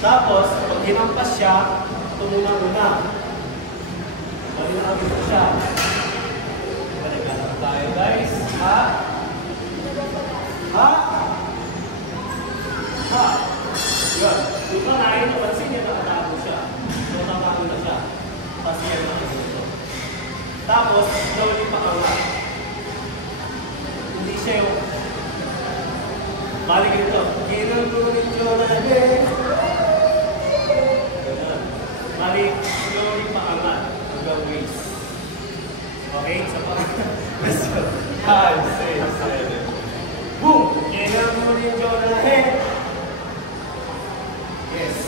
Tapos, pag hinampas siya, tumuna-una. Malinawin ko siya. Balikan lang tayo guys. Ha? Ha? Ha? Yun. Yung kanain, napansin niya nakatago siya. So, tamago na siya. Tapos yan na ito. Tapos, slowly pakangat. Hindi siya yung balik ito. Ginagulin ko na rin. Balik, slowly pakangat. Hanggang waist. Okay? Sa pakangat. 5, 6, 7. Boom! Ginagulin ko na rin. Yes.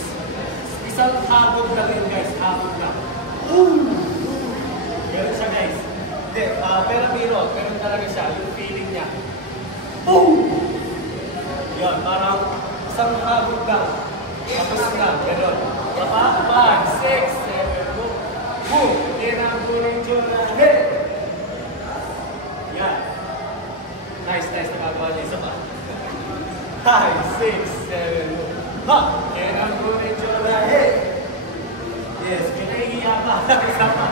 Isang habog lang yun guys. Habog lang. Ganun siya guys. Hindi, pero biro. Ganun talaga siya. Yung feeling niya. Boom! Yun, parang isang habog lang. Tapos lang. Ganun. Diba? 5, 6, 7, boom! Boom! Ginagulin ko na rin. Yan. Nice, nice. Nakagawa niya isa pa. 5, 6, 7, boom! Ha! Ginagulin ko na rin. Yes, kinahihiya pa. Isa pa.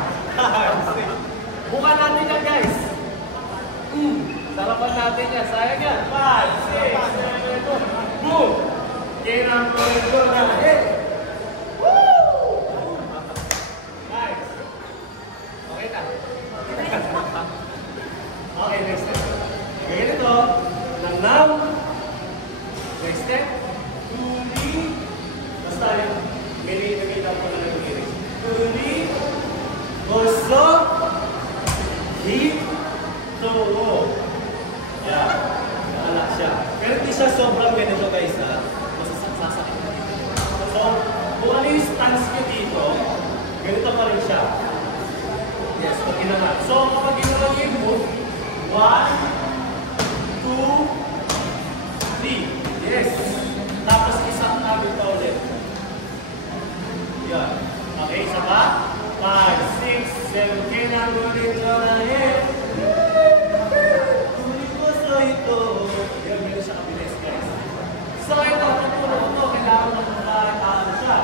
Bukan natin yan guys. Sarapan natin yan. Sayang yan. 5, 6, 7, boom! Ginagulin ko na rin. Nice. Okay na. Okay, next step. Ganyan ito. Nang. Next step. Tuli. Basta yun. Ganyan ko na lang yung lyrics. Tuli. Gusto. Hito. Yan. Naalak siya. Pero hindi siya sobrang ganito guys ha. Masasakit na dito. So, kung ano yung stance nyo dito, ganito pa rin siya. Yes, pag ginawa. So, kapag ginawa nyo yung move, 1, 2, 3. Yes. Tapos isang agad pa ulit. Yan. Okay, isa pa. 5, 6, 7, kinagulin ko na rin. Kunin ko sa ito. Yan, meron siya kabilis guys. So, ito, tutulong ito. Kailangan mo makakataano siya.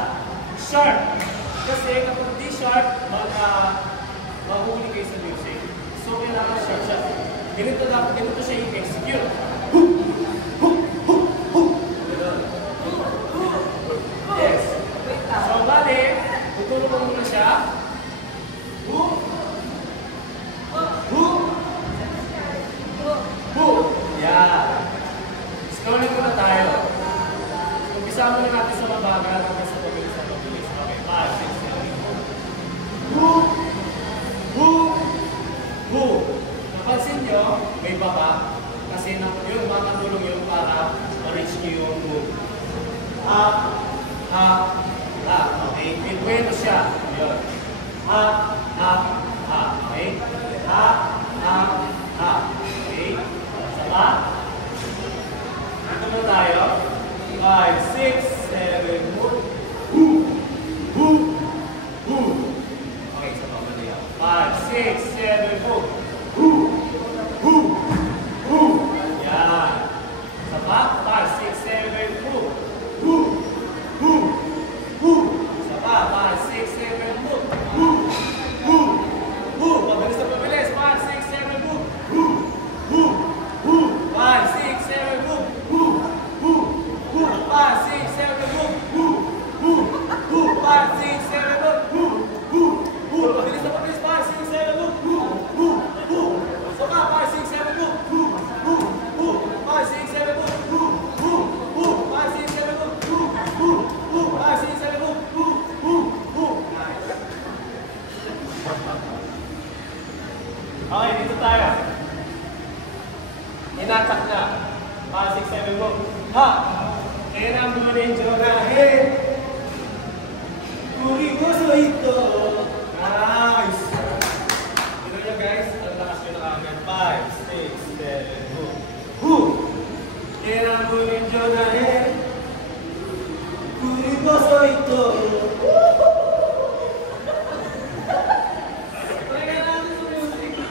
Sharp. Kasi kapag di sharp, mahuli kayo sa music. So, kailangan sharp siya. Ganito siya i-execute. Yes. So, bali, tutulong mo muna siya. Yeah. Slowly muna tayo. Umpisa muna natin sa mabagal hanggang sa pabilis na pabilis. Okay, 5, 6, 7. Napansin nyo, may baba. Kasi yun, makatulong yun para ma-reach nyo yung move. Up, up, up. Okay, pinwelo siya. Yun. Up, up, up. Okay? Up, up, up. Okay? Saba? Ito na tayo. 5, 6, 7, move. Okay, saba ba niya? 5, 6, 7, move. Yan. Saba? 5, 6, 7, move. Saba? 5, 6, 7, move. Pabilis na pabilis. 5, 6, 7, move. 5, 6, 7, move. 5, 6, 7, move. 5, 6, 7, move. Pabilis na pabilis. 5, 6, 7, move. Saba? 5, 6, 7, move. 5, 6, 7, move. 5, 6, 7, move. 5, 6, 7, move. Okay, dito tayo. Inatak na. 5, 6, 7, move. Ha! Kaya na ang bumanin dyan na. Hey! Kuri ko sa ito. Nice! Ito nyo guys, ang lakas nyo na agad. 5, 6, 7, move. Kaya na ang bumanin dyan na.